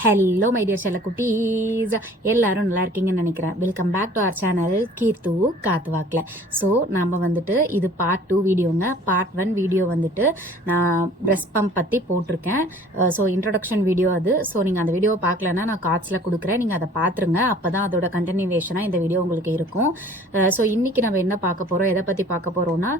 Hello my dear செல்ல குட்டீஸ், எல்லாரும் நல்லா இருக்கீங்கன்னு நினைக்கிறேன். Welcome back to our channel கீர்த்து காத்து வாக்கில். ஸோ நம்ம வந்துட்டு இது பார்ட் 2 வீடியோங்க. பார்ட் 1 வீடியோ வந்துட்டு நான் பிரெஸ்ட் பம்ப் பற்றி போட்டிருக்கேன். ஸோ இன்ட்ரொடக்ஷன் வீடியோ அது. ஸோ நீங்கள் அந்த வீடியோவை பார்க்கலன்னா நான் கார்ட்ஸில் கொடுக்குறேன், நீங்கள் அதை பார்த்துருங்க. அப்போ தான் அதோட கண்டினியூவேஷனாக இந்த வீடியோ உங்களுக்கு இருக்கும். ஸோ இன்றைக்கி நம்ம என்ன பார்க்க போகிறோம், எதை பற்றி பார்க்க போகிறோம்னா,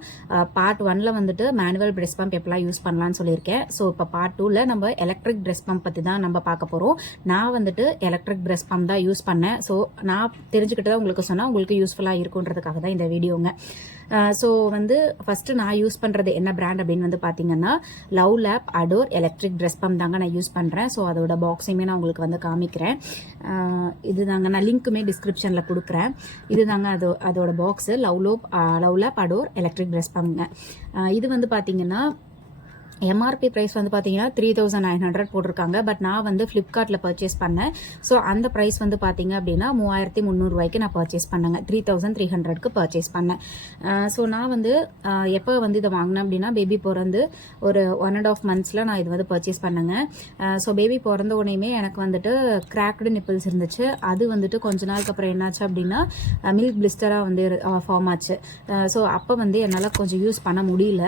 பார்ட் 1ல் வந்துட்டு மேனுவல் பிரெஸ்ட் பம்ப் எப்பெல்லாம் யூஸ் பண்ணலான்னு சொல்லியிருக்கேன். ஸோ இப்போ பார்ட் 2ல் நம்ம எலக்ட்ரிக் பிரெஸ்ட் பம்ப் பற்றி தான் நம்ம பார்க்க போகிறோம். நான் வந்துட்டு எலக்ட்ரிக் பிரெஸ்ட் பம்ப் தான் யூஸ் பண்ணேன். ஸோ நான் தெரிஞ்சுக்கிட்டதான் உங்களுக்கு சொன்னால் உங்களுக்கு யூஸ்ஃபுல்லாக இருக்குன்றதுக்காக தான் இந்த வீடியோங்க. ஸோ வந்து ஃபஸ்ட்டு நான் யூஸ் பண்ணுறது என்ன பிராண்ட் அப்படின்னு வந்து பார்த்தீங்கன்னா, love lab adore electric breast pump தாங்க நான் யூஸ் பண்ணுறேன். ஸோ அதோட பாக்ஸையுமே நான் உங்களுக்கு வந்து காமிக்கிறேன். இது தாங்க, நான் லிங்க்குமே டிஸ்கிரிப்ஷனில் கொடுக்குறேன். இது தாங்க அதோட box, LuvLap adore electric breast பம்ப்ங்க. இது வந்து பார்த்தீங்கன்னா எம்ஆர்பி ப்ரைஸ் வந்து பார்த்தீங்கன்னா 3900 போட்டிருக்காங்க. பட் நான் வந்து ஃப்ளிப்கார்ட்டில் பர்ச்சேஸ் பண்ணேன். ஸோ அந்த ப்ரைஸ் வந்து பார்த்தீங்க அப்படின்னா 3300 நான் பர்ச்சேஸ் பண்ணேங்க. 3300க்கு பர்ச்சேஸ் பண்ணேன். ஸோ நான் வந்து எப்போ வந்து இதை வாங்கினேன் அப்படின்னா, பேபி பிறந்து ஒரு 1.5 months நான் இது வந்து பர்ச்சேஸ் பண்ணேங்க. ஸோ பேபி பிறந்த உடனேயுமே எனக்கு வந்துட்டு கிராக்டு நிப்பிள்ஸ் இருந்துச்சு. அது வந்துட்டு கொஞ்ச நாளுக்கு அப்புறம் என்னாச்சு அப்படின்னா மில்க் பிளிஸ்டராக வந்து ஃபார்ம் ஆச்சு. ஸோ அப்போ வந்து என்னால் கொஞ்சம் யூஸ் பண்ண முடியல.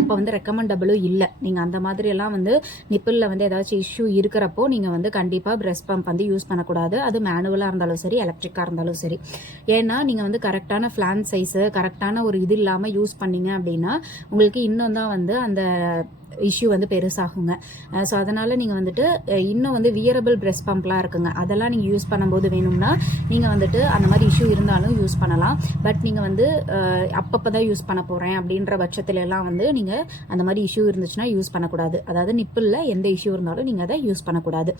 அப்போ வந்து ரெக்கமெண்டபிளும் இல்லை. நீங்கள் அந்த மாதிரி எல்லாம் வந்து நிப்பிளில் வந்து ஏதாச்சும் இஷ்யூ இருக்கிறப்போ நீங்கள் வந்து கண்டிப்பாக பிரெஸ்ட் பம்ப் வந்து யூஸ் பண்ணக்கூடாது. அது மேனுவலாக இருந்தாலும் சரி, எலக்ட்ரிக்காக இருந்தாலும் சரி. ஏன்னா நீங்கள் வந்து கரெக்டான ஃபிளான் சைஸு, கரெக்டான ஒரு இது இல்லாமல் யூஸ் பண்ணீங்க அப்படின்னா உங்களுக்கு இன்னும் தான் வந்து அந்த இஷ்யூ வந்து பெருசாகுங்க. ஸோ அதனால் நீங்கள் வந்துட்டு இன்னும் வந்து வியரபிள் பிரெஸ்ட் பம்ப்லாம் இருக்குங்க. அதெல்லாம் நீங்கள் யூஸ் பண்ணும்போது வேணும்னா நீங்கள் வந்துட்டு அந்த மாதிரி இஷ்யூ இருந்தாலும் யூஸ் பண்ணலாம். பட் நீங்கள் வந்து அப்பப்போ தான் யூஸ் பண்ண போகிறேன் அப்படின்ற பட்சத்துல எல்லாம் வந்து நீங்கள் அந்த மாதிரி இஷ்யூ இருந்துச்சுன்னா யூஸ் பண்ணக்கூடாது. அதாவது நிப்பிளில் எந்த இஷ்யூ இருந்தாலும் நீங்கள் அதை யூஸ் பண்ணக்கூடாது.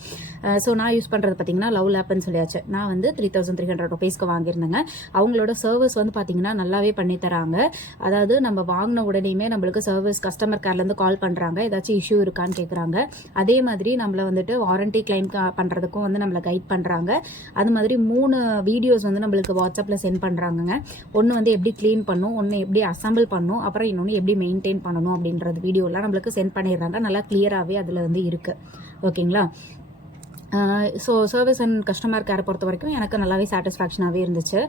ஸோ நான் யூஸ் பண்ணுறது பார்த்தீங்கன்னா லவ் லேப்னு சொல்லியாச்சு. நான் வந்து 3300 rupeesக்கு வாங்கியிருந்தேங்க. அவங்களோட சர்வீஸ் வந்து பார்த்தீங்கன்னா நல்லாவே பண்ணி தராங்க. அதாவது நம்ம வாங்கின உடனேயுமே நம்மளுக்கு சர்வீஸ் கஸ்டமர் கேர்லேருந்து கால் பண்ணுறாங்க, ஏதாச்சும் இஷ்யூ இருக்கான்னு கேட்குறாங்க. அதே மாதிரி நம்மளை வந்துட்டு வாரண்டி கிளைம் பண்ணுறதுக்கும் வந்து நம்மளை கைட் பண்ணுறாங்க. அது மாதிரி 3 வீடியோஸ் வந்து நம்மளுக்கு வாட்ஸ்அப்பில் சென்ட் பண்ணுறாங்கங்க. ஒன்று வந்து எப்படி க்ளீன் பண்ணும், ஒன்று எப்படி அசம்பிள் பண்ணும், அப்புறம் இன்னொன்று எப்படி மெயின்டைன் பண்ணணும் அப்படின்றது வீடியோலாம் நம்மளுக்கு சென்ட் பண்ணிடுறாங்க. நல்லா கிளியராகவே அதில் வந்து இருக்குது. ஓகேங்களா? ஸோ சர்வீஸ் அண்ட் கஸ்டமர் கேரை பொறுத்த வரைக்கும் எனக்கு நல்லாவே சாட்டிஸ்ஃபேக்ஷனாகவே இருந்துச்சு.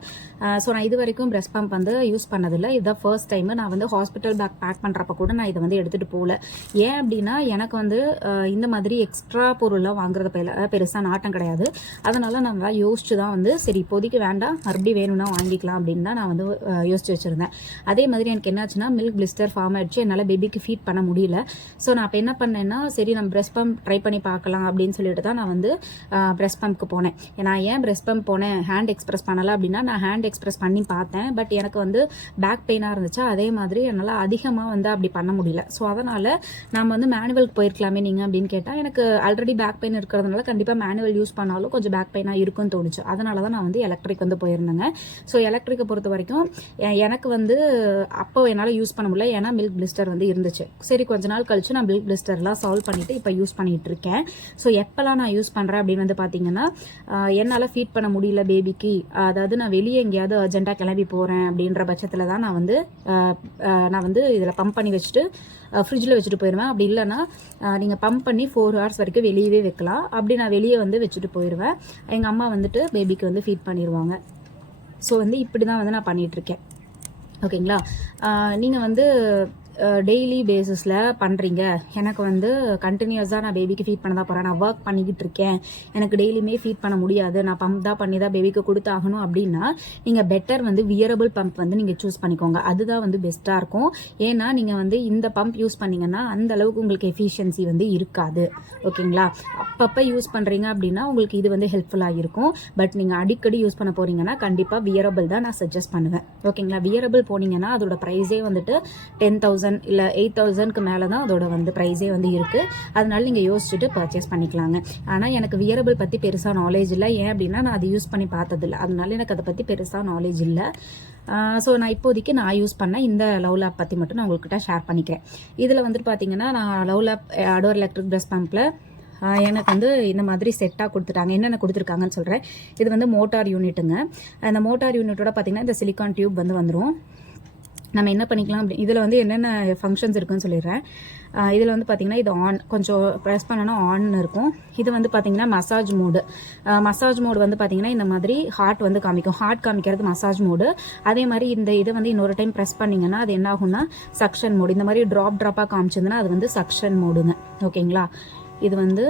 ஸோ நான் இது வரைக்கும் பிரெஸ்ட் பம்ப் வந்து யூஸ் பண்ணதில்லை. இதுதான் ஃபர்ஸ்ட் டைம். நான் வந்து ஹாஸ்பிட்டல் பேக் பண்ணுறப்ப கூட நான் இதை வந்து எடுத்துகிட்டு போகல. ஏன் அப்படின்னா எனக்கு வந்து இந்த மாதிரி எக்ஸ்ட்ரா பொருள்லாம் வாங்குறது பெருசாக நாட்டம் கிடையாது. அதனால் நான் நல்லா யோசிச்சு தான் வந்து சரி இப்போதைக்கு வேண்டாம், மறுபடியும் வேணும்னா வாங்கிக்கலாம் அப்படின்னு தான் நான் வந்து யோசிச்சு வச்சுருந்தேன். அதே மாதிரி எனக்கு என்னாச்சுன்னா மில்க் பிளிஸ்டர் ஃபார்ம் ஆகிடுச்சு. என்னால் பேபிக்கு ஃபீட் பண்ண முடியல. ஸோ நான் அப்போ என்ன பண்ணேன்னா, சரி நம்ம பிரெஸ்ட் பம்ப் ட்ரை பண்ணி பார்க்கலாம் அப்படின்னு சொல்லிட்டு தான் நான் வந்து பிரெஸ்ட் பம்ப்க்கு போனேன். நான் ஏன் பிரெஸ்ட் பம்ப் போனேன், ஹேண்ட் எக்ஸ்பிரஸ் பண்ணலை அப்படின்னா, நான் ஹேண்ட் எக்ஸ்பிரஸ் பண்ணி பார்த்தேன். பட் எனக்கு வந்து பேக் பெயினாக இருந்துச்சு. அதே மாதிரி என்னால் அதிகமாக வந்து அப்படி பண்ண முடியல. ஸோ அதனால் நம்ம வந்து மேனுவலுக்கு போயிருக்கலாமே நீங்கள் அப்படின்னு கேட்டால், எனக்கு ஆல்ரெடி பேக் பெயின் இருக்கிறதுனால கண்டிப்பாக மேனுவல் யூஸ் பண்ணாலும் கொஞ்சம் பேக் பெயினாக இருக்குன்னு தோணுச்சு. அதனால தான் நான் வந்து எலக்ட்ரிக் வந்து போயிருந்தேங்க. ஸோ எலக்ட்ரிக்கை பொறுத்த வரைக்கும் எனக்கு வந்து அப்போ என்னால் யூஸ் பண்ண முடியல. ஏன்னா மில்க் பிளிஸ்டர் வந்து இருந்துச்சு. சரி கொஞ்ச நாள் கழிச்சு நான் மில்க் பிளிஸ்டர்லாம் சால்வ் பண்ணிவிட்டு இப்போ யூஸ் பண்ணிகிட்டு இருக்கேன். ஸோ எப்போல்லாம் நான் யூஸ் பண்ணுறேன் அப்படின்னு வந்து பார்த்தீங்கன்னா, என்னால் ஃபீட் பண்ண முடியல பேபிக்கு, அதாவது நான் வெளியே எங்கேயாவது அர்ஜென்ட்டாக கிளம்பி போகிறேன் அப்படின்ற பட்சத்தில் தான் நான் வந்து இதில் பம்ப் பண்ணி வச்சுட்டு ஃப்ரிட்ஜில் வச்சுட்டு போயிடுவேன். அப்படி இல்லைன்னா நீங்கள் பம்ப் பண்ணி 4 hours வரைக்கும் வெளியவே வைக்கலாம். அப்படி நான் வெளியே வந்து வச்சுட்டு போயிடுவேன். எங்கள் அம்மா வந்துட்டு பேபிக்கு வந்து ஃபீட் பண்ணிடுவாங்க. ஸோ வந்து இப்படி தான் வந்து நான் பண்ணிகிட்ருக்கேன். ஓகேங்களா? நீங்கள் வந்து டெய்லி பேசிஸில் பண்ணுறீங்க, எனக்கு வந்து கண்டினியூஸாக நான் பேபிக்கு ஃபீட் பண்ண தான் போகிறேன், நான் ஒர்க் பண்ணிக்கிட்டு இருக்கேன், எனக்கு டெய்லியுமே ஃபீட் பண்ண முடியாது, நான் பம்ப் தான் பண்ணி தான் பேபிக்கு கொடுத்தாகணும் அப்படின்னா நீங்கள் பெட்டர் வந்து வியரபிள் பம்ப் வந்து நீங்கள் சூஸ் பண்ணிக்கோங்க. அதுதான் வந்து பெஸ்ட்டாக இருக்கும். ஏன்னா நீங்கள் வந்து இந்த பம்ப் யூஸ் பண்ணிங்கன்னா அந்த அளவுக்கு உங்களுக்கு எஃபிஷியன்சி வந்து இருக்காது. ஓகேங்களா? அப்பப்போ யூஸ் பண்ணுறீங்க அப்படின்னா உங்களுக்கு இது வந்து ஹெல்ப்ஃபுல்லாக இருக்கும். பட் நீங்கள் அடிக்கடி யூஸ் பண்ண போகிறீங்கன்னா கண்டிப்பாக வியரபிள் தான் நான் சஜஸ்ட் பண்ணுவேன். ஓகேங்களா? வியரபிள் போனீங்கன்னா அதோட ப்ரைஸே வந்துட்டு 10,000 இல்லை 8,000க்கு மேலே தான் அதோட வந்து ப்ரைஸே வந்து இருக்குது. அதனால நீங்கள் யோசிச்சுட்டு பர்ச்சேஸ் பண்ணிக்கலாங்க. ஆனால் எனக்கு வியரபிள் பற்றி பெருசாக நாலேஜ் இல்லை. ஏன் அப்படின்னா நான் அதை யூஸ் பண்ணி பார்த்ததில்லை. அதனால எனக்கு அதை பற்றி பெருசாக நாலேஜ் இல்லை. ஸோ நான் இப்போதைக்கு நான் யூஸ் பண்ண இந்த லவ் லேப் பற்றி மட்டும் நான் உங்கள்கிட்ட ஷேர் பண்ணிக்கிறேன். இதில் வந்துட்டு பார்த்தீங்கன்னா, நான் LuvLap adore electric breast பம்பில் எனக்கு வந்து இந்த மாதிரி செட்டாக கொடுத்துட்டாங்க. என்னென்ன கொடுத்துருக்காங்கன்னு சொல்கிறேன். இது வந்து மோட்டார் யூனிட்டுங்க. அந்த மோட்டார் யூனிட்டோட பார்த்தீங்கன்னா இந்த சிலிக்கான் டியூப் வந்து வந்துடும். நம்ம என்ன பண்ணிக்கலாம் அப்படி இதில் வந்து என்னென்ன ஃபங்க்ஷன்ஸ் இருக்குன்னு சொல்லிடுறேன். இதில் வந்து பார்த்திங்கன்னா இது ஆன், கொஞ்சம் ப்ரெஸ் பண்ணனா ஆன் இருக்கும். இது வந்து பார்த்திங்கன்னா மசாஜ் மோடு. மசாஜ் மோடு வந்து பார்த்திங்கன்னா இந்த மாதிரி ஹார்ட் வந்து காமிக்கும். ஹார்ட் காமிக்கிறது மசாஜ் மோடு. அதே மாதிரி இந்த இதை வந்து இன்னொரு டைம் ப்ரெஸ் பண்ணிங்கன்னா அது என்ன ஆகும்னா சக்ஷன் மோடு. இந்த மாதிரி ட்ராப்பாக காமிச்சதுன்னா அது வந்து சக்ஷன் மோடுங்க. ஓகேங்களா, இது வந்து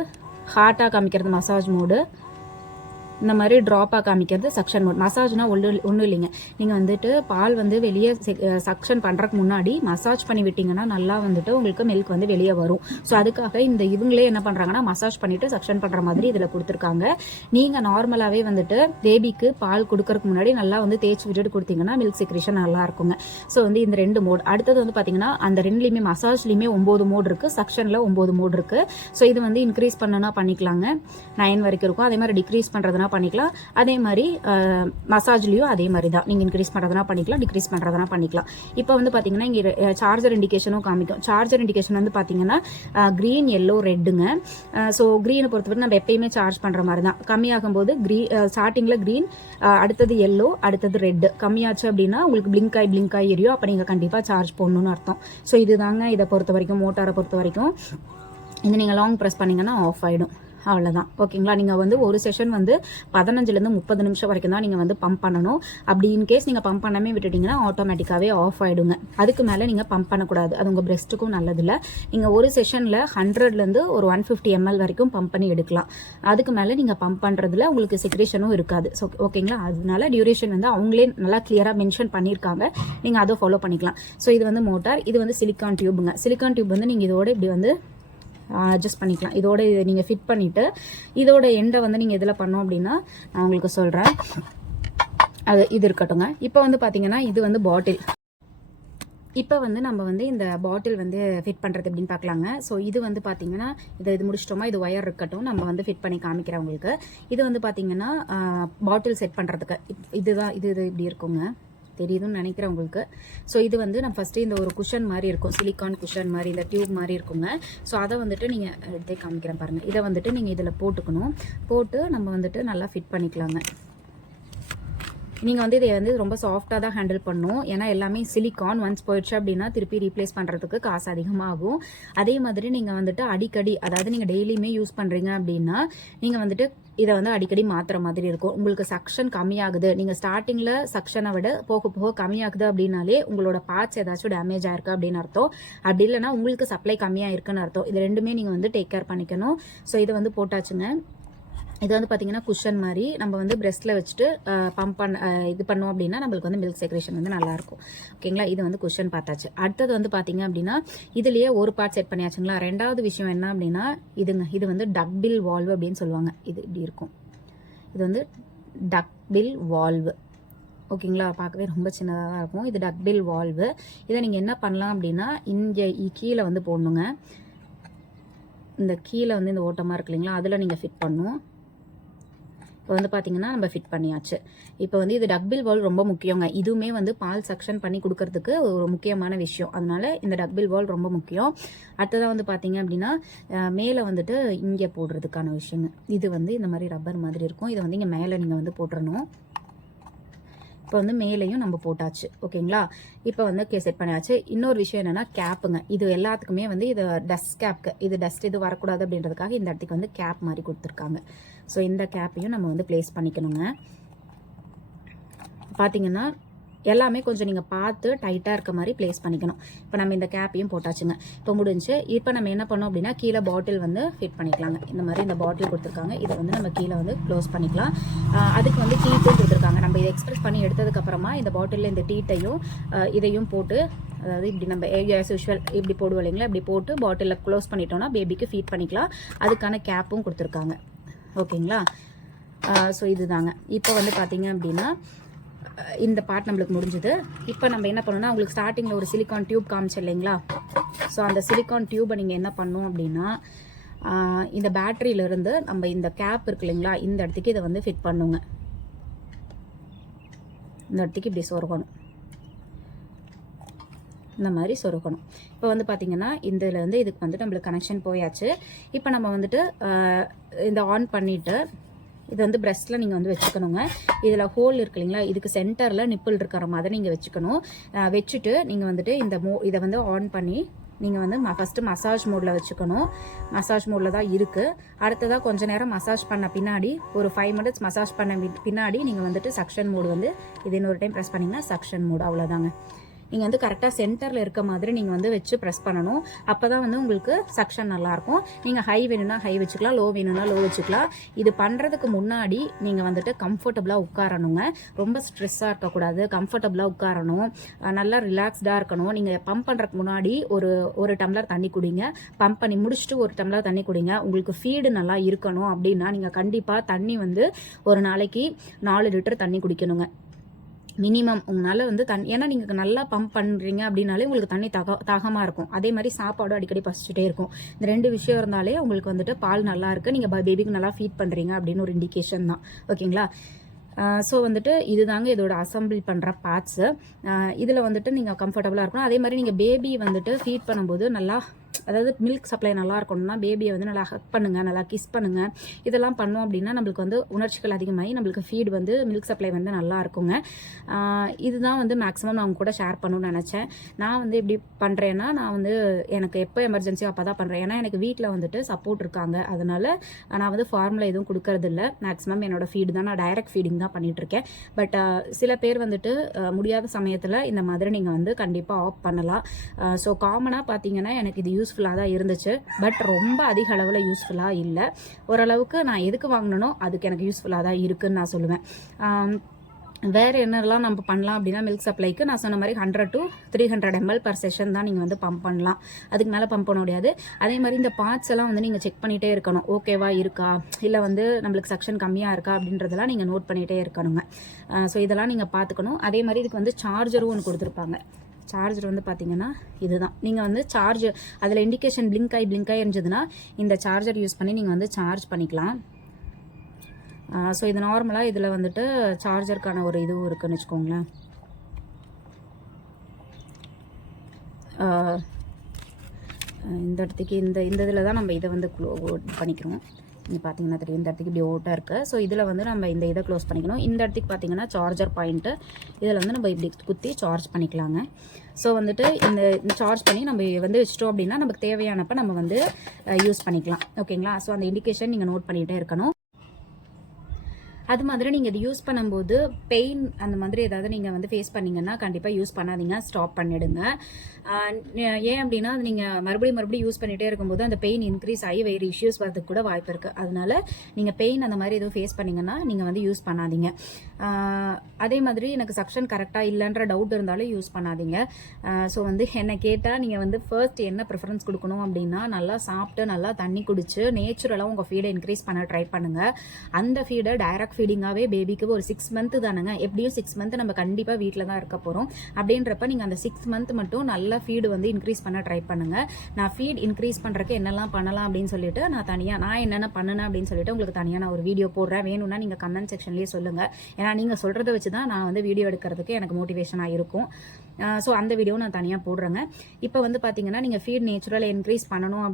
ஹார்ட்டாக காமிக்கிறது மசாஜ் மோடு, இந்த மாதிரி ட்ராப்பாக காமிக்கிறது சக்ஷன் மோட். மசாஜ்னா ஒன்றும் இல்லைங்க, நீங்கள் வந்துட்டு பால் வந்து வெளியே சக்ஷன் பண்ணுறதுக்கு முன்னாடி மசாஜ் பண்ணி விட்டிங்கன்னா நல்லா வந்துட்டு உங்களுக்கு மில்க் வந்து வெளியே வரும். ஸோ அதுக்காக இவங்களே என்ன பண்ணுறாங்கன்னா மசாஜ் பண்ணிவிட்டு சக்ஷன் பண்ணுற மாதிரி இதில் கொடுத்துருக்காங்க. நீங்கள் நார்மலாகவே வந்துட்டு பேபிக்கு பால் கொடுக்கறதுக்கு முன்னாடி நல்லா வந்து தேய்ச்சி விட்டுட்டு கொடுத்தீங்கன்னா மில்க் செக்ரேஷன் நல்லா இருக்குங்க. ஸோ வந்து இந்த 2 மோட். அடுத்தது வந்து பார்த்தீங்கன்னா அந்த 2லையுமே மசாஜ்லையுமே 9 மோட் இருக்குது, சக்ஷனில் 9 மோட் இருக்குது. ஸோ இது வந்து இன்க்ரீஸ் பண்ணனா பண்ணிக்கலாங்க, 9 வரைக்கும் இருக்கும். அதே மாதிரி டிக்ரீஸ் பண்ணுறதுனா பண்ணிக்கலாம். அதே மாதிரி மசாஜ்லயும் அதே மாதிரி தான், நீங்க இன்க்ரீஸ் பண்றதுனா பண்ணிக்கலாம், டிக்ரீஸ் பண்றதுனா பண்ணிக்கலாம். இப்போ வந்து பாத்தீங்கன்னா இங்க சார்ஜர் இண்டிகேஷனும் காமிக்கும். சார்ஜர் இண்டிகேஷன் வந்து பாத்தீங்கன்னா கிரீன், எல்லோ, ரெட்டுங்க. ஸோ கிரீனை பொறுத்தவரை நம்ம எப்பயுமே சார்ஜ் பண்ற மாதிரி தான். கம்மியாகும் போது ஸ்டார்டிங்ல கிரீன், அடுத்தது எல்லோ, அடுத்தது ரெட். கம்மியாச்சு அப்படின்னா உங்களுக்கு பிளிங்க் ஆகி எரியும். அப்ப நீங்க கண்டிப்பா சார்ஜ் போடணும்னு அர்த்தம். ஸோ இதுதாங்க இதை பொறுத்த வரைக்கும், மோட்டாரை பொறுத்த வரைக்கும். இது நீங்க லாங் ப்ரெஸ் பண்ணீங்கன்னா ஆஃப் ஆயிடும், அவ்வளோதான். ஓகேங்களா, நீங்கள் வந்து ஒரு செஷன் வந்து 15லேருந்து 30 நிமிஷம் வரைக்கும் தான் நீங்கள் வந்து பம்ப் பண்ணணும். அப்படி இன்கேஸ் நீங்கள் பம்ப் பண்ணாமே விட்டுட்டிங்கன்னா ஆட்டோமேட்டிக்காகவே ஆஃப் ஆகிடுங்க. அதுக்கு மேலே நீங்கள் பம்ப் பண்ணக்கூடாது, அது உங்கள் பிரெஸ்ட்டுக்கும் நல்லதில்லை. நீங்கள் ஒரு செஷனில் 100லேருந்து ஒரு 150 ml வரைக்கும் பம்ப் பண்ணி எடுக்கலாம். அதுக்கு மேலே நீங்கள் பம்ப் பண்ணுறதுல உங்களுக்கு செக்ரேஷனும் இருக்காது. ஸோ ஓகேங்களா, அதனால டியூரேஷன் வந்து அவங்களே நல்லா கிளியராக மென்ஷன் பண்ணியிருக்காங்க, நீங்கள் அதை ஃபாலோ பண்ணிக்கலாம். ஸோ இது வந்து மோட்டார், இது வந்து சிலிக்கான் டியூபுங்க. சிலிக்கான் டியூப் வந்து நீங்கள் இதோட இப்படி வந்து அட்ஜஸ்ட் பண்ணிக்கலாம். இதோட இதை நீங்கள் ஃபிட் பண்ணிவிட்டு இதோட எண்டை வந்து நீங்கள் இதில் பண்ணோம் அப்படின்னா நான் உங்களுக்கு சொல்கிறேன். அது இது இருக்கட்டுங்க. இப்போ வந்து பார்த்தீங்கன்னா இது வந்து பாட்டில். இப்போ வந்து நம்ம வந்து இந்த பாட்டில் வந்து ஃபிட் பண்ணுறது எப்படின்னு பார்க்கலாங்க. ஸோ இது வந்து பார்த்தீங்கன்னா இது முடிச்சிட்டோமா, இது ஒயர் இருக்கட்டும், நம்ம வந்து ஃபிட் பண்ணி காமிக்கிறேன் உங்களுக்கு. இது வந்து பார்த்தீங்கன்னா பாட்டில் செட் பண்ணுறதுக்கு இதுதான், இது இப்படி இருக்குங்க, தெரியுதுன்னு நினைக்கிறேன் உங்களுக்கு. ஸோ இது வந்து நான் ஃபஸ்ட்டு இந்த ஒரு குஷன் மாதிரி இருக்கும், சிலிக்கான் குஷன் மாதிரி, இந்த டியூப் மாதிரி இருக்குங்க. ஸோ அதை வந்துட்டு நீங்கள் எடுத்தே காமிக்கிறேன் பாருங்கள். இதை வந்துட்டு நீங்கள் இதில் போட்டுக்கணும். போட்டு நம்ம வந்துட்டு நல்லா ஃபிட் பண்ணிக்கலாங்க. நீங்கள் வந்து இதை வந்து ரொம்ப சாஃப்டாக தான் ஹேண்டில் பண்ணணும். ஏன்னா எல்லாமே சிலிக்கான், ஒன்ஸ் போயிடுச்சு அப்படின்னா திருப்பி ரீப்ளேஸ் பண்ணுறதுக்கு காசு அதிகமாகும். அதே மாதிரி நீங்கள் வந்துட்டு அடிக்கடி, அதாவது நீங்கள் டெய்லியுமே யூஸ் பண்ணுறீங்க அப்படின்னா நீங்கள் வந்துட்டு இதை வந்து அடிக்கடி மாற்றுற மாதிரி இருக்கும். உங்களுக்கு சக்ஷன் கம்மியாகுது, நீங்கள் ஸ்டார்டிங்கில் சக்ஷனை விட போக போக கம்மியாகுது அப்படின்னாலே உங்களோட பார்ட்ஸ் ஏதாச்சும் டேமேஜ் ஆயிருக்கு அப்படின்னு அர்த்தம். அப்படி இல்லைனா உங்களுக்கு சப்ளை கம்மியாக இருக்குன்னு அர்த்தம். இது ரெண்டுமே நீங்கள் வந்து டேக் கேர் பண்ணிக்கணும். ஸோ இதை வந்து போட்டாச்சுங்க. இது வந்து பார்த்தீங்கன்னா குஷன் மாதிரி நம்ம வந்து பிரெஸ்ட்டில் வச்சுட்டு பம்ப் இது பண்ணோம் அப்படின்னா நம்மளுக்கு வந்து மில்க் செக்ரேஷன் வந்து நல்லாயிருக்கும். ஓகேங்களா, இது வந்து குஷன் பார்த்தாச்சு. அடுத்தது வந்து பார்த்தீங்க அப்படின்னா இதுலேயே ஒரு பார்ட் செட் பண்ணியாச்சுங்களா. ரெண்டாவது விஷயம் என்ன அப்படின்னா இதுங்க, இது வந்து டக்பில் வால்வு அப்படின்னு சொல்லுவாங்க. இது இப்படி இருக்கும், இது வந்து டக்பில் வால்வு. ஓகேங்களா, பார்க்கவே ரொம்ப சின்னதாக தான் இருக்கும். இது டக்பில் வால்வு. இதை நீங்கள் என்ன பண்ணலாம் அப்படின்னா இங்கே கீழே வந்து போடணுங்க. இந்த கீழே வந்து இந்த ஓட்டமாக இருக்கு இல்லைங்களா, அதில் நீங்கள் ஃபிட் பண்ணணும். இப்போ வந்து பார்த்தீங்கன்னா நம்ம ஃபிட் பண்ணியாச்சு. இப்போ வந்து இது டக்பில் வால்வ் ரொம்ப முக்கியங்க. இதுவுமே வந்து பால் சக்ஷன் பண்ணி கொடுக்கறதுக்கு ஒரு முக்கியமான விஷயம். அதனால இந்த டக்பில் வால்வ் ரொம்ப முக்கியம். அடுத்ததாக வந்து பார்த்தீங்க அப்படின்னா மேலே வந்துட்டு இங்கே போடுறதுக்கான விஷயங்க. இது வந்து இந்த மாதிரி ரப்பர் மாதிரி இருக்கும். இதை வந்து இங்கே மேலே நீங்கள் வந்து போட்டுறணும். இப்போ வந்து மேலேயும் நம்ம போட்டாச்சு. ஓகேங்களா, இப்போ வந்து செட் பண்ணியாச்சு. இன்னொரு விஷயம் என்னன்னா கேப்புங்க. இது எல்லாத்துக்குமே வந்து இது டஸ்ட் கேப்க்கு, இது டஸ்ட் இது வரக்கூடாது அப்படின்றதுக்காக இந்த இடத்துக்கு வந்து கேப் மாதிரி கொடுத்துருக்காங்க. ஸோ இந்த கேப்பையும் நம்ம வந்து பிளேஸ் பண்ணிக்கணுங்க. பார்த்தீங்கன்னா எல்லாமே கொஞ்சம் நீங்கள் பார்த்து டைட்டாக இருக்க மாதிரி பிளேஸ் பண்ணிக்கணும். இப்போ நம்ம இந்த கேப்பையும் போட்டாச்சுங்க. இப்போ முடிஞ்சு. இப்போ நம்ம என்ன பண்ணோம் அப்படின்னா கீழே பாட்டில் வந்து ஃபிட் பண்ணிக்கலாங்க. இந்த மாதிரி இந்த பாட்டில் கொடுத்துருக்காங்க, இதை வந்து நம்ம கீழே வந்து க்ளோஸ் பண்ணிக்கலாம். அதுக்கு வந்து டீட்டும் கொடுத்துருக்காங்க. நம்ம இதை எக்ஸ்பிரஸ் பண்ணி எடுத்ததுக்கப்புறமா இந்த பாட்டிலில் இந்த டீட்டையும் இதையும் போட்டு, அதாவது இப்படி நம்ம ஆஸ் யூஷுவல் இப்படி போடுவோம் இல்லைங்களா, இப்படி போட்டு பாட்டிலில் க்ளோஸ் பண்ணிட்டோம்னா பேபிக்கு ஃபீட் பண்ணிக்கலாம். அதுக்கான கேப்பும் கொடுத்துருக்காங்க. ஓகேங்களா, ஸோ இதுதாங்க. இப்போ வந்து பார்த்தீங்க அப்படின்னா இந்த பார்ட் நம்மளுக்கு முடிஞ்சுது. இப்போ நம்ம என்ன பண்ணணும்னா உங்களுக்கு ஸ்டார்டிங்கில் ஒரு சிலிக்கான் டியூப் காமிச்சு இல்லைங்களா, ஸோ அந்த சிலிக்கான் டியூபை நீங்கள் என்ன பண்ணணும் அப்படின்னா இந்த பேட்டரியிலேருந்து நம்ம இந்த கேப் இருக்கு இல்லைங்களா, இந்த இடத்துக்கு இதை வந்து ஃபிட் பண்ணுங்க. இந்த இடத்துக்கு இப்படி சொருகணும், இந்த மாதிரி சொருகணும். இப்போ வந்து பார்த்தீங்கன்னா இதில் வந்து இதுக்கு வந்துட்டு நம்மளுக்கு கனெக்ஷன் போயாச்சு. இப்போ நம்ம வந்துட்டு இந்த ஆன் பண்ணிவிட்டு இது வந்து பிரெஸ்ட்டில் நீங்கள் வந்து வச்சுக்கணுங்க. இதில் ஹோல் இருக்கு இல்லைங்களா, இதுக்கு சென்டரில் நிப்பிள் இருக்கிற மாதிரி நீங்கள் வச்சுக்கணும். வச்சுட்டு நீங்கள் வந்துட்டு இந்த இதை வந்து ஆன் பண்ணி நீங்கள் வந்து ஃபஸ்ட்டு மசாஜ் மோடில் வச்சுக்கணும். மசாஜ் மோடில் தான் இருக்குது. அடுத்ததாக கொஞ்ச நேரம் மசாஜ் பண்ண பின்னாடி ஒரு 5 மினிட்ஸ் மசாஜ் பண்ண பின்னாடி நீங்கள் வந்துட்டு சக்ஷன் மோடு வந்து இது இன்னொரு டைம் ப்ரெஸ் பண்ணிங்கன்னா சக்ஷன் மோடு. அவ்வளோதாங்க. நீங்கள் வந்து கரெக்டாக சென்டரில் இருக்க மாதிரி நீங்கள் வந்து வச்சு ப்ரெஸ் பண்ணணும். அப்போ தான் வந்து உங்களுக்கு சக்ஷன் நல்லாயிருக்கும். நீங்கள் ஹை வேணும்னா ஹை வச்சுக்கலாம், லோ வேணும்னா லோ வச்சுக்கலாம். இது பண்ணுறதுக்கு முன்னாடி நீங்கள் வந்துட்டு கம்ஃபர்டபுளாக உட்காரணுங்க. ரொம்ப ஸ்ட்ரெஸ்ஸாக இருக்கக்கூடாது, கம்ஃபர்டபுளாக உட்காரணும், நல்லா ரிலாக்ஸ்டாக இருக்கணும். நீங்கள் பம்ப் பண்ணுறதுக்கு முன்னாடி ஒரு டம்ளர் தண்ணி குடிங்க. பம்ப் பண்ணி முடிச்சுட்டு ஒரு டம்ளர் தண்ணி குடிங்க. உங்களுக்கு ஃபீடு நல்லா இருக்கணும் அப்படின்னா நீங்கள் கண்டிப்பாக தண்ணி வந்து ஒரு நாளைக்கு 4 லிட்டர் தண்ணி குடிக்கணுங்க மினிமம். உங்களால் வந்து ஏன்னா நீங்கள் நல்லா பம்ப் பண்ணுறீங்க அப்படின்னாலே உங்களுக்கு தண்ணி தாகமாக இருக்கும். அதே மாதிரி சாப்பாடும் அடிக்கடி பசிச்சுட்டே இருக்கும். இந்த 2 விஷயம் இருந்தாலே உங்களுக்கு வந்துட்டு பால் நல்லா இருக்குது, நீங்கள் பேபிக்கு நல்லா ஃபீட் பண்ணுறீங்க அப்படின்னு ஒரு இண்டிகேஷன் தான். ஓகேங்களா? ஸோ வந்துட்டு இதுதாங்க இதோட அசம்பிள் பண்ணுற பார்ட்ஸு. இதில் வந்துட்டு நீங்கள் கம்ஃபர்டபுளாக இருக்கணும். அதே மாதிரி நீங்கள் பேபி வந்துட்டு ஃபீட் பண்ணும்போது நல்லா, அதாவது மில்க் சப்ளை நல்லா இருக்கணும்னா பேபியை வந்து நல்லா ஹக் பண்ணுங்கள், நல்லா கிஸ் பண்ணுங்கள். இதெல்லாம் பண்ணோம் அப்படின்னா நம்மளுக்கு வந்து உணர்ச்சிகள் அதிகமாகி நம்மளுக்கு ஃபீட் வந்து மில்க் சப்ளை வந்து நல்லா இருக்குங்க. இதுதான் வந்து மேக்ஸிமம் நான் அவங்க கூட ஷேர் பண்ணணும்னு நினச்சேன். நான் வந்து எப்படி பண்ணுறேன்னா, நான் வந்து எனக்கு எப்போ எமர்ஜென்சியோ அப்போ தான் பண்ணுறேன். ஏன்னா எனக்கு வீட்டில் வந்துட்டு சப்போர்ட் இருக்காங்க. அதனால் நான் வந்து ஃபார்முலா எதுவும் கொடுக்கறதில்ல. மேக்ஸிமம் என்னோட ஃபீடு தான், நான் டைரக்ட் ஃபீடிங் தான் பண்ணிகிட்ருக்கேன். பட் சில பேர் வந்துட்டு முடியாத சமயத்தில் இந்த மாதிரி நீங்கள் வந்து கண்டிப்பாக ஆஃப் பண்ணலாம். ஸோ காமனாக பார்த்தீங்கன்னா எனக்கு இது யூஸ்ஃபுல்லாக தான் இருந்துச்சு. பட் ரொம்ப அதிக அளவில் யூஸ்ஃபுல்லாக இல்லை. ஓரளவுக்கு நான் எதுக்கு வாங்கினனோ அதுக்கு எனக்கு யூஸ்ஃபுல்லாக தான் இருக்குதுன்னு நான் சொல்லுவேன். வேறு என்னெல்லாம் நம்ம பண்ணலாம் அப்படின்னா, மில்க் சப்ளைக்கு நான் சொன்ன மாதிரி 100 to 300 ml per செஷன் தான் நீங்கள் வந்து பம்ப் பண்ணலாம். அதுக்கு மேலே பம்ப் பண்ண முடியாது. அதே மாதிரி இந்த பார்ட்ஸ் எல்லாம் வந்து நீங்கள் செக் பண்ணிகிட்டே இருக்கணும். ஓகேவா இருக்கா, இல்லை வந்து நம்மளுக்கு சக்ஷன் கம்மியாக இருக்கா அப்படின்றதெல்லாம் நீங்கள் நோட் பண்ணிகிட்டே இருக்கணுங்க. ஸோ இதெல்லாம் நீங்கள் பார்த்துக்கணும். அதே மாதிரி இதுக்கு வந்து சார்ஜரும் ஒன்று கொடுத்துருப்பாங்க. சார்ஜர் வந்து பார்த்தீங்கன்னா இதுதான். நீங்கள் வந்து அதில் இண்டிகேஷன் பிளிங்க் ஆகி இருந்ததுன்னா இந்த சார்ஜர் யூஸ் பண்ணி நீங்கள் வந்து சார்ஜ் பண்ணிக்கலாம். ஸோ இது நார்மலாக இதில் வந்துட்டு சார்ஜருக்கான ஒரு இதுவும் இருக்குதுன்னு வச்சுக்கோங்களேன். இந்த இடத்துக்கு இந்த இதில் தான் நம்ம இதை வந்து பண்ணிக்கிறோம். இங்கே பார்த்தீங்கன்னா தெரியும், இந்த இடத்துக்கு இப்படி ஓட்டாக இருக்குது. ஸோ இதில் வந்து நம்ம இந்த இதை க்ளோஸ் பண்ணிக்கணும். இந்த இடத்துக்கு பார்த்தீங்கன்னா சார்ஜர் பாயிண்ட்டு, இதில் வந்து நம்ம இப்படி குத்தி சார்ஜ் பண்ணிக்கலாங்க. ஸோ வந்துட்டு இந்த சார்ஜ் பண்ணி நம்ம வந்து வச்சிட்டோம் அப்படின்னா நமக்கு தேவையானப்போ நம்ம வந்து யூஸ் பண்ணிக்கலாம். ஓகேங்களா? ஸோ அந்த இண்டிகேஷன் நீங்கள் நோட் பண்ணிகிட்டே இருக்கணும். அது மாதிரி நீங்கள் இது யூஸ் பண்ணும்போது பெயின் அந்த மாதிரி ஏதாவது நீங்கள் வந்து ஃபேஸ் பண்ணிங்கன்னா கண்டிப்பாக யூஸ் பண்ணாதீங்க, ஸ்டாப் பண்ணிவிடுங்க. ஏன் அப்படின்னா அது நீங்கள் மறுபடியும் யூஸ் பண்ணிகிட்டே இருக்கும்போது அந்த பெயின் இன்க்ரீஸ் ஆகி வேறு இஷ்யூஸ் வரதுக்கு கூட வாய்ப்பு இருக்குது. அதனால நீங்கள் பெயின் அந்த மாதிரி எதுவும் ஃபேஸ் பண்ணிங்கன்னா நீங்கள் வந்து யூஸ் பண்ணாதீங்க. அதே மாதிரி எனக்கு சக்ஷன் கரெக்டாக இல்லைன்ற டவுட் இருந்தாலும் யூஸ் பண்ணாதீங்க. ஸோ வந்து என்னை கேட்டால் நீங்கள் வந்து ஃபர்ஸ்ட் என்ன ப்ரிஃபரன்ஸ் கொடுக்கணும் அப்படின்னா, நல்லா சாப்பிட்டு நல்லா தண்ணி குடிச்சு நேச்சுரலாக உங்கள் ஃபீடை இன்க்ரீஸ் பண்ண ட்ரை பண்ணுங்கள். அந்த ஃபீடை டைரக்ட் ஃபீடிங்காகவே பேபிக்கு ஒரு 6 மந்த் தானேங்க, எப்படியும் 6 மந்த் நம்ம கண்டிப்பாக வீட்டில் தான் இருக்க போகிறோம். அப்படின்றப்ப நீங்கள் அந்த 6 மந்த் மட்டும் நல்லா ஃபீடு வந்து இன்க்ரீஸ் பண்ண ட்ரை பண்ணுங்கள். நான் ஃபீட் இன்க்ரீஸ் பண்ணுறதுக்கு என்னெல்லாம் பண்ணலாம் அப்படின்னு சொல்லிட்டு நான் என்னென்ன பண்ணினேன் அப்படின்னு சொல்லிட்டு உங்களுக்கு தனியாக நான் ஒரு வீடியோ போடுறேன். வேணும்னா நீங்கள் கமெண்ட் செக்ஷன்லேயே சொல்லுங்கள். ஏன்னா நீங்கள் சொல்கிறத வச்சு தான் நான் வந்து வீடியோ எடுக்கிறதுக்கு எனக்கு மோட்டிவேஷனாக இருக்கும். ஸோ அந்த வீடியோ நான் தனியாக போடுறேங்க. இப்போ வந்து பார்த்தீங்கன்னா நீங்கள் ஃபீட் நேச்சுரலாக இன்க்ரீஸ் பண்ணணும்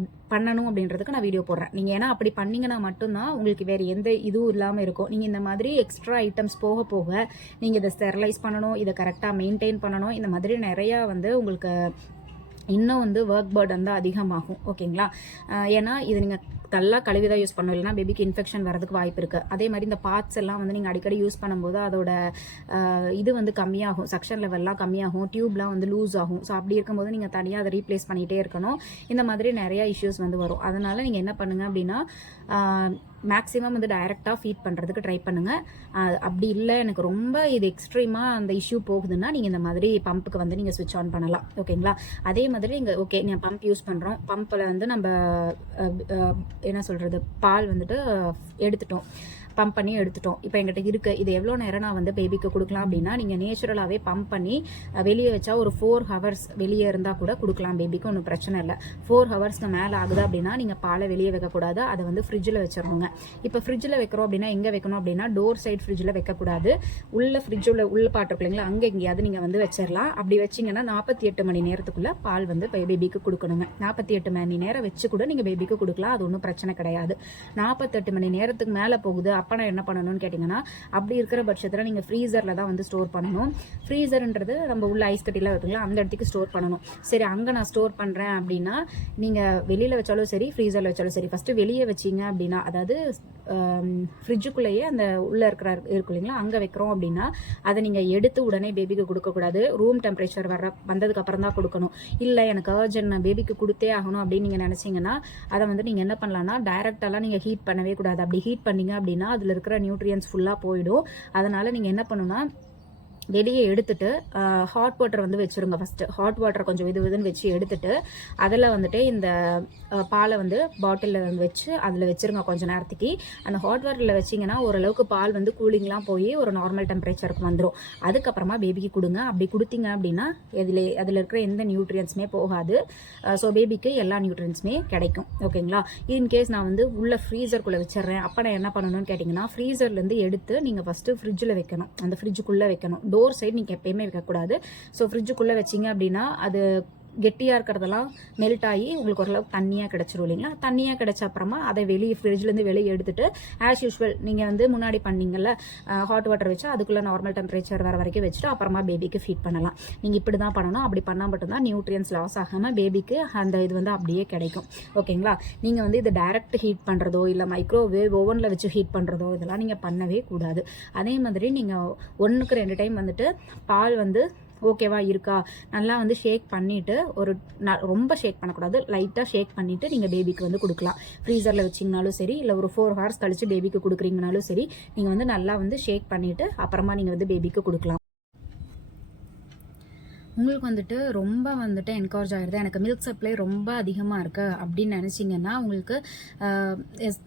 அப்படின்றதுக்கு நான் வீடியோ போடுறேன். நீங்கள் ஏன்னா அப்படி பண்ணிங்கன்னா மட்டும்தான் உங்களுக்கு வேறு எந்த இதுவும் இல்லாமல் இருக்கும். நீங்கள் இந்த மாதிரி எக்ஸ்ட்ரா ஐட்டம்ஸ் போக நீங்கள் இதை ஸ்டெர்லைஸ் பண்ணணும், இதை கரெக்டாக மெயின்டைன் பண்ணணும். இந்த மாதிரி நிறையா வந்து உங்களுக்கு இன்னும் வந்து ஒர்க் பர்டன் தான் அதிகமாகும். ஓகேங்களா? ஏன்னா இது நீங்கள் நல்லா கழுவி தான் யூஸ் பண்ணணும், இல்லைனா பேபிக்கு இன்ஃபெக்ஷன் வரதுக்கு வாய்ப்பு இருக்குது. அதே மாதிரி இந்த பார்ட்ஸ் எல்லாம் வந்து நீங்கள் அடிக்கடி யூஸ் பண்ணும்போது அதோட இது வந்து கம்மியாகும், சக்ஷன் லெவல்லாம் கம்மியாகும், டியூப்லாம் வந்து லூஸ் ஆகும். ஸோ அப்படி இருக்கும்போது நீங்கள் தனியாக அதை ரீப்ளேஸ் பண்ணிகிட்டே இருக்கணும். இந்த மாதிரி நிறையா இஷ்யூஸ் வந்து வரும். அதனால் நீங்கள் என்ன பண்ணுங்கள் அப்படின்னா, மேக்ஸிமம் வந்து டைரெக்டாக ஃபீட் பண்ணுறதுக்கு ட்ரை பண்ணுங்கள். அப்படி இல்லை எனக்கு ரொம்ப இது எக்ஸ்ட்ரீமாக அந்த இஷ்யூ போகுதுன்னா நீங்கள் இந்த மாதிரி பம்புக்கு வந்து நீங்கள் ஸ்விட்ச் ஆன் பண்ணலாம். ஓகேங்களா? அதே மாதிரி இங்கே ஓகே நீங்கள் பம்ப் யூஸ் பண்ணுறோம், பம்பில் வந்து நம்ம என்ன சொல்கிறது பால் வந்துட்டு எடுத்துட்டோம், பம்ப் பண்ணி எடுத்துட்டோம். இப்போ எங்கிட்ட இருக்குது, இது எவ்வளோ நேரம் நான் வந்து பேபிக்கு கொடுக்கலாம் அப்படின்னா, நீங்கள் நேச்சுரலாகவே பம்ப் பண்ணி வெளியே வச்சா ஒரு 4 ஹவர்ஸ் வெளியே இருந்தால் கூட கொடுக்கலாம் பேபிக்கு, ஒன்றும் பிரச்சனை இல்லை. 4 ஹவர்ஸ்க்கு மேலே ஆகுது அப்படின்னா நீங்கள் பாலை வெளியே வைக்கக்கூடாது, அதை வந்து ஃப்ரிட்ஜில் வச்சிடணுங்க. இப்போ ஃப்ரிட்ஜில் வைக்கிறோம் அப்படின்னா எங்கே வைக்கணும் அப்படின்னா டோர் சைட் ஃப்ரிட்ஜில் வைக்கக்கூடாது. ஃப்ரிட்ஜில் உள்ள பாட்டு இல்லைங்களா, அங்கே எங்கேயாவது நீங்கள் வந்து வச்சிடலாம். அப்படி வச்சிங்கன்னா 48 மணி நேரத்துக்குள்ளே பால் வந்து பேபிக்கு கொடுக்கணுங்க. 48 மணி நேரம் வச்சு கூட நீங்கள் பேபிக்கு கொடுக்கலாம், அது ஒன்றும் பிரச்சனை கிடையாது. 48 மணி நேரத்துக்கு மேலே போகுது, அப்போ நான் என்ன பண்ணணும்னு கேட்டிங்கன்னா, அப்படி இருக்கிற பட்சத்தில் நீங்கள் ஃப்ரீசரில் தான் வந்து ஸ்டோர் பண்ணணும். ஃப்ரீசர்ன்றது நம்ம உள்ள ஐஸ் கட்டிலாம் வைப்பீங்களா, அந்த இடத்துக்கு ஸ்டோர் பண்ணணும். சரி, அங்கே நான் ஸ்டோர் பண்ணுறேன் அப்படின்னா நீங்கள் வெளியில் வச்சாலும் சரி, ஃப்ரீசரில் வச்சாலும் சரி, ஃபஸ்ட்டு வெளியே வச்சிங்க அப்படின்னா, அதாவது ஃப்ரிட்ஜுக்குள்ளேயே அந்த உள்ளே இருக்கும் இல்லைங்களா, அங்கே வைக்கிறோம் அப்படின்னா அதை நீங்கள் எடுத்து உடனே பேபிக்கு கொடுக்கக்கூடாது. ரூம் டெம்பரேச்சர் வந்ததுக்கு அப்புறம் தான் கொடுக்கணும். இல்லை எனக்கு அர்ஜென்ட், நான் பேபிக்கு கொடுத்தே ஆகணும் அப்படின்னு நீங்கள் நினச்சிங்கன்னா அதை வந்து நீங்கள் என்ன பண்ணலாம்னா, டைரெக்டாலாம் நீங்கள் ஹீட் பண்ணவே கூடாது. அப்படி ஹீட் பண்ணிங்க அப்படின்னா அதில் இருக்கிற நியூட்ரியன்ஸ் ஃபுல்லாக போயிடும். அதனால் நீங்கள் என்ன பண்ணணும்னா, வெளியே எடுத்துட்டு ஹாட் வாட்டர் வந்து வச்சுருங்க. ஃபஸ்ட்டு ஹாட் வாட்டர் கொஞ்சம் இதுன்னு வச்சு எடுத்துட்டு அதில் வந்துட்டு இந்த பாலை வந்து பாட்டிலில் வந்து வச்சு அதில் வச்சுருங்க கொஞ்சம் நேரத்துக்கு. அந்த ஹாட் வாட்டரில் வச்சிங்கன்னா ஓரளவுக்கு பால் வந்து கூலிங்லாம் போய் ஒரு நார்மல் டெம்பரேச்சருக்கு வந்துடும். அதுக்கப்புறமா பேபிக்கு கொடுங்க. அப்படி கொடுத்தீங்க அப்படின்னா அதில் இருக்கிற எந்த நியூட்ரியன்ஸுமே போகாது. ஸோ பேபிக்கு எல்லா நியூட்ரியன்ஸுமே கிடைக்கும். ஓகேங்களா? இன்கேஸ் நான் வந்து உள்ள ஃப்ரீசருக்குள்ளே வச்சிடுறேன், அப்போ நான் என்ன பண்ணணும்னு கேட்டிங்கன்னா, ஃப்ரீசர்லேருந்து எடுத்து நீங்கள் ஃபஸ்ட்டு ஃப்ரிட்ஜில் வைக்கணும். அந்த ஃப்ரிட்ஜுக்குள்ளே வைக்கணும். டோர் சைடு நீங்கள் எப்பயுமே வைக்கக்கூடாது. ஸோ ஃப்ரிட்ஜுக்குள்ளே வச்சிங்க அப்படின்னா அது கெட்டியாக இருக்கிறதெல்லாம் மெல்ட் ஆகி உங்களுக்கு ஓரளவுக்கு தண்ணியாக கிடச்சிரும் இல்லைங்களா. தண்ணியாக கிடச்ச அப்புறமா அதை ஃப்ரிட்ஜ்லேருந்து வெளியே எடுத்துட்டு ஆஸ் யூஸ்வல் நீங்கள் வந்து முன்னாடி பண்ணீங்கல்ல, ஹாட் வாட்டர் வச்சு அதுக்குள்ளே நார்மல் டெம்பரேச்சர் வர வரைக்கும் வச்சுட்டு அப்புறமா பேபிக்கு ஃபீட் பண்ணலாம். நீங்கள் இப்படி தான் பண்ணணும். அப்படி பண்ணால் மட்டும்தான் நியூட்ரியன்ஸ் லாஸ் ஆகாமல் பேபிக்கு அந்த இது வந்து அப்படியே கிடைக்கும். ஓகேங்களா? நீங்கள் வந்து இது டைரக்ட் ஹீட் பண்ணுறதோ இல்லை மைக்ரோவேவ் ஓவனில் வச்சு ஹீட் பண்ணுறதோ இதெல்லாம் நீங்கள் பண்ணவே கூடாது. அதே மாதிரி நீங்கள் 1க்கு 2 டைம் வந்துட்டு பால் வந்து ஓகேவா இருக்கா நல்லா வந்து ஷேக் பண்ணிவிட்டு, ரொம்ப ஷேக் பண்ணக்கூடாது, லைட்டாக ஷேக் பண்ணிவிட்டு நீங்கள் பேபிக்கு வந்து கொடுக்கலாம். ஃப்ரீசரில் வச்சிங்கனாலும் சரி, இல்லை ஒரு 4 ஹவர்ஸ் கழித்து பேபிக்கு கொடுக்குறீங்கனாலும் சரி, நீங்கள் வந்து நல்லா வந்து ஷேக் பண்ணிவிட்டு அப்புறமா நீங்கள் வந்து பேபிக்கு கொடுக்கலாம். உங்களுக்கு வந்துட்டு ரொம்ப வந்துட்டு என்கரேஜ் ஆகிடுது, எனக்கு மில்க் சப்ளை ரொம்ப அதிகமாக இருக்குது அப்படின்னு நினச்சிங்கன்னா, உங்களுக்கு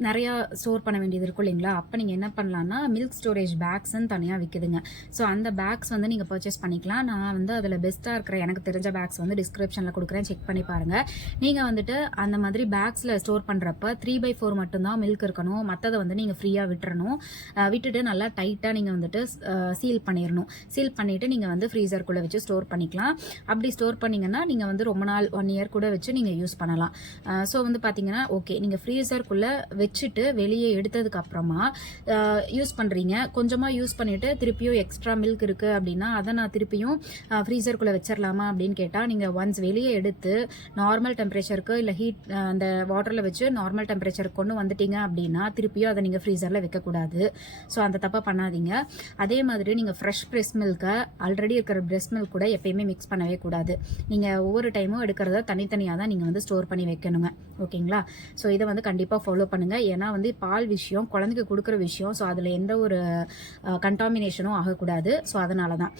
நிறையா ஸ்டோர் பண்ண வேண்டியது இருக்கும் இல்லைங்களா. அப்போ நீங்கள் என்ன பண்ணலான்னா, மில்க் ஸ்டோரேஜ் பேக்ஸ்ன்னு தனியாக விற்குதுங்க. ஸோ அந்த பேக்ஸ் வந்து நீங்கள் பர்ச்சேஸ் பண்ணிக்கலாம். நான் வந்து அதில் பெஸ்ட்டாக இருக்கிற எனக்கு தெரிஞ்ச பேக்ஸ் வந்து டிஸ்கிரிப்ஷனில் கொடுக்குறேன், செக் பண்ணி பாருங்கள். நீங்கள் வந்துட்டு அந்த மாதிரி பேக்ஸில் ஸ்டோர் பண்ணுறப்ப 3/4 மட்டும்தான் மில்க் இருக்கணும். மற்றதை வந்து நீங்கள் ஃப்ரீயாக விட்டுறணும். விட்டுட்டு நல்லா டைட்டாக நீங்கள் வந்துட்டு சீல் பண்ணிடணும். சீல் பண்ணிவிட்டு நீங்கள் வந்து ஃப்ரீசருக்குள்ளே வச்சு ஸ்டோர் பண்ணிக்கலாம். அப்படி ஸ்டோர் பண்ணிங்கன்னா நீங்கள் வந்து ரொம்ப நாள் 1 இயர் கூட வச்சு நீங்கள் யூஸ் பண்ணலாம். ஸோ வந்து பார்த்தீங்கன்னா ஓகே, நீங்கள் ஃப்ரீசருக்குள்ளே வச்சுட்டு வெளியே எடுத்ததுக்கு அப்புறமா யூஸ் பண்ணுறீங்க, கொஞ்சமாக யூஸ் பண்ணிவிட்டு திருப்பியும் எக்ஸ்ட்ரா மில்க் இருக்குது அப்படின்னா அதை நான் திருப்பியும் ஃப்ரீசருக்குள்ளே வச்சிடலாமா அப்படின்னு கேட்டால், நீங்கள் ஒன்ஸ் வெளியே எடுத்து நார்மல் டெம்பரேச்சருக்கு இல்லை ஹீட் அந்த வாட்டரில் வச்சு நார்மல் டெம்பரேச்சருக்கு கொண்டு வந்துட்டீங்க அப்படின்னா திருப்பியும் அதை நீங்கள் ஃப்ரீசரில் வைக்கக்கூடாது. ஸோ அந்த தப்பாக பண்ணாதீங்க. அதே மாதிரி நீங்கள் ஃப்ரெஷ் பிரெஸ்ட் மில்கை ஆல்ரெடி இருக்கிற பிரெஸ்ட் மில்க் கூட எப்பயுமே மிக்ஸ் பண்ணவே கூடாது. நீங்கள் ஒவ்வொரு டைமும் எடுக்கிறத தனித்தனியாக தான் நீங்கள் வந்து ஸ்டோர் பண்ணி வைக்கணுங்க. ஓகேங்களா? ஸோ இதை வந்து கண்டிப்பாக ஃபாலோ பண்ணுங்கள். ஏன்னா வந்து பால் விஷயம், குழந்தைக்கு கொடுக்குற விஷயம். ஸோ அதில் எந்த ஒரு கண்டாமினேஷனும் ஆகக்கூடாது. ஸோ அதனால தான்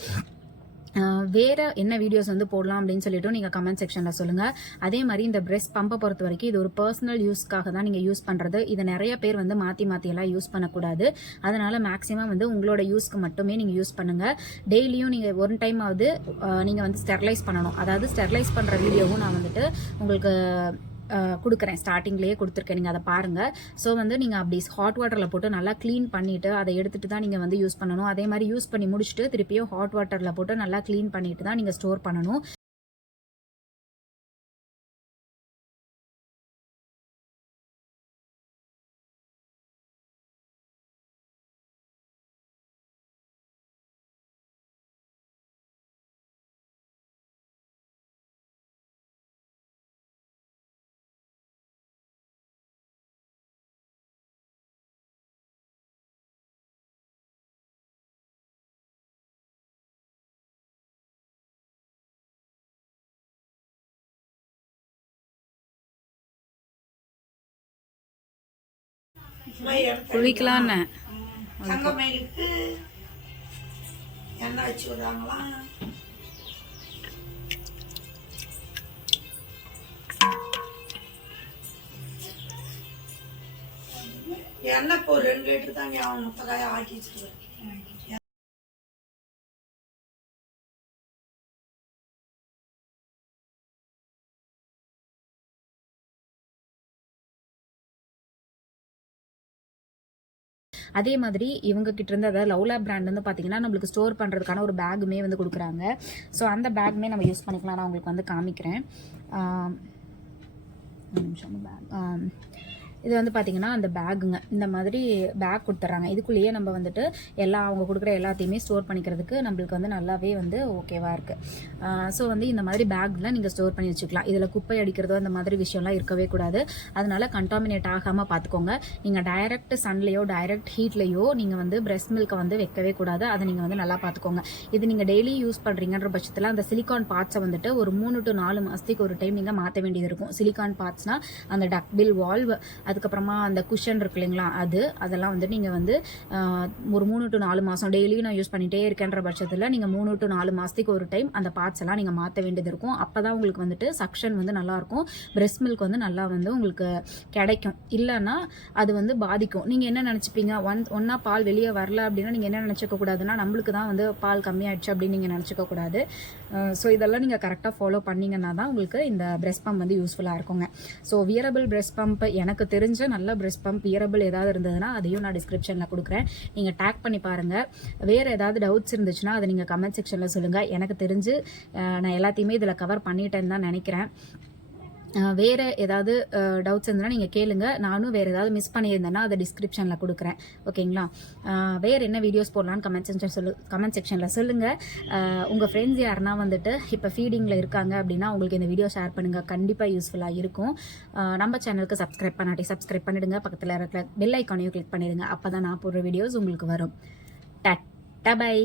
வேறு என்ன வீடியோஸ் வந்து போடலாம் அப்படின்னு சொல்லிட்டு நீங்கள் கமெண்ட் செக்ஷனில் சொல்லுங்கள். அதே மாதிரி இந்த பிரெஸ்ட் பம்பை பொறுத்த வரைக்கும் இது ஒரு பர்சனல் யூஸ்க்காக தான் நீங்கள் யூஸ் பண்ணுறது. இதை நிறைய பேர் வந்து மாற்றியெல்லாம் யூஸ் பண்ணக்கூடாது. அதனால் மேக்ஸிமம் வந்து உங்களோட யூஸ்க்கு மட்டுமே நீங்கள் யூஸ் பண்ணுங்கள். டெய்லியும் நீங்கள் 1 டைம் ஆகுது நீங்கள் வந்து ஸ்டெர்லைஸ் பண்ணணும். அதாவது ஸ்டெர்லைஸ் பண்ணுற வீடியோவும் நான் வந்துட்டு உங்களுக்கு கொடுக்குறேன், ஸ்டார்டிங்லேயே கொடுத்துருக்கேன், நீங்கள் அதை பாருங்கள். ஸோ வந்து நீங்கள் அப்படி ஹாட் வாட்டரில் போட்டு நல்லா க்ளீன் பண்ணிவிட்டு அதை எடுத்துகிட்டு தான் நீங்கள் வந்து யூஸ் பண்ணணும். அதே மாதிரி யூஸ் பண்ணி முடிச்சுட்டு திருப்பியும் ஹாட் வாட்டரில் போட்டு நல்லா க்ளீன் பண்ணிவிட்டு தான் நீங்கள் ஸ்டோர் பண்ணணும். குளிக்கலான்னு தங்கமயிலுக்கு எண்ணெய் வச்சு விடுறாங்களாம். எண்ணெய் இப்போ 2 லிட்டர் தாங்க அவன் முட்டைக்காயை ஆட்டி வச்சுருவேன். அதே மாதிரி இவங்க கிட்ட இருந்து அதாவது லவ்லாப் பிராண்ட் வந்து பார்த்தீங்கன்னா நம்மளுக்கு ஸ்டோர் பண்ணுறதுக்கான ஒரு பேக்குமே வந்து கொடுக்குறாங்க. ஸோ அந்த பேக்குமே நம்ம யூஸ் பண்ணிக்கலாம். நான் உங்களுக்கு வந்து காமிக்கிறேன். ஒரு நிமிஷம் பேக் இது வந்து பார்த்தீங்கன்னா அந்த பேக்குங்க, இந்த மாதிரி பேக் கொடுத்துட்றாங்க. இதுக்குள்ளேயே நம்ம வந்துட்டு அவங்க கொடுக்குற எல்லாத்தையுமே ஸ்டோர் பண்ணிக்கிறதுக்கு நம்மளுக்கு வந்து நல்லாவே வந்து ஓகேவாக இருக்குது. ஸோ வந்து இந்த மாதிரி பேக்கில் நீங்கள் ஸ்டோர் பண்ணி வச்சுக்கலாம். இதில் குப்பை அடிக்கிறதோ அந்த மாதிரி விஷயம்லாம் இருக்கவே கூடாது. அதனால கண்டாமினேட் ஆகாமல் பார்த்துக்கோங்க. நீங்கள் டைரக்ட் சன்லேயோ டைரக்ட் ஹீட்லேயோ நீங்கள் வந்து பிரெஸ்ட் மில்கை வந்து வைக்கவே கூடாது. அதை நீங்கள் வந்து நல்லா பார்த்துக்கோங்க. இது நீங்கள் டெய்லி யூஸ் பண்ணுறீங்கன்ற பட்சத்தில் அந்த சிலிக்கான் பார்ட்ஸை வந்துட்டு ஒரு 3 to 4 மாதத்துக்கு ஒரு டைம் நீங்கள் மாற்ற வேண்டியது இருக்கும். சிலிக்கான் பார்ட்ஸ்னால் அந்த டக்பில் வால்வ், அதுக்கப்புறமா அந்த குஷன் இருக்கு இல்லைங்களா, அதெல்லாம் வந்து நீங்கள் வந்து ஒரு 3 to 4 மாதம் டெய்லியும் நான் யூஸ் பண்ணிகிட்டே இருக்கேன்ற பட்சத்தில் நீங்கள் 3 to 4 மாதத்துக்கு ஒரு டைம் அந்த பார்ட்ஸ் எல்லாம் நீங்கள் மாற்ற வேண்டியது இருக்கும். அப்போ தான் உங்களுக்கு வந்துட்டு சக்ஷன் வந்து நல்லாயிருக்கும், பிரெஸ்ட் மில்க் வந்து நல்லா வந்து உங்களுக்கு கிடைக்கும். இல்லைன்னா அது வந்து பாதிக்கும். நீங்கள் என்ன நினச்சிப்பீங்க, ஒன்றா பால் வெளியே வரல அப்படின்னா நீங்கள் என்ன நினச்சிக்க கூடாதுன்னா நம்மளுக்கு தான் வந்து பால் கம்மியாயிடுச்சு அப்படின்னு நீங்கள் நினச்சிக்க கூடாது. ஸோ இதெல்லாம் நீங்கள் கரெக்டாக ஃபாலோ பண்ணிங்கன்னா தான் உங்களுக்கு இந்த பிரெஸ்ட் பம்ப் வந்து யூஸ்ஃபுல்லாக இருக்குங்க. ஸோ வியரபிள் பிரெஸ்ட் பம்ப் எனக்கு தெரிஞ்ச நல்ல பிரெஸ்ட் பம்ப் வியரபிள் ஏதாவது இருந்ததுன்னா அதையும் நான் டிஸ்கிரிப்ஷனில் கொடுக்குறேன். நீங்கள் டேக் பண்ணி பாருங்கள். வேறு ஏதாவது டவுட்ஸ் இருந்துச்சுன்னா அதை நீங்கள் கமெண்ட் செக்ஷனில் சொல்லுங்கள். எனக்கு தெரிஞ்சு நான் எல்லாத்தையுமே இதில் கவர் பண்ணிட்டேன்னு தான் நினைக்கிறேன். வேறு ஏதாவது டவுட்ஸ் இருந்ததுன்னா நீங்கள் கேளுங்க. நானும் வேறு ஏதாவது மிஸ் பண்ணியிருந்தேன்னா அதை டிஸ்கிரிப்ஷனில் கொடுக்குறேன். ஓகேங்களா? வேறு என்ன வீடியோஸ் போடலான்னு கமெண்ட் செக்ஷனில் சொல்லுங்கள். உங்கள் ஃப்ரெண்ட்ஸ் யாருன்னா வந்துட்டு இப்போ ஃபீடிங்கில் இருக்காங்க அப்படின்னா உங்களுக்கு இந்த வீடியோ ஷேர் பண்ணுங்கள். கண்டிப்பாக யூஸ்ஃபுல்லாக இருக்கும். நம்ம சேனலுக்கு சப்ஸ்கிரைப் பண்ணிவிடுங்க. பக்கத்தில் இருக்கிற பெல் ஐக்கானையும் கிளிக் பண்ணிடுங்க. அப்போ தான் நான் போடுற வீடியோஸ் உங்களுக்கு வரும். Ta-ta by.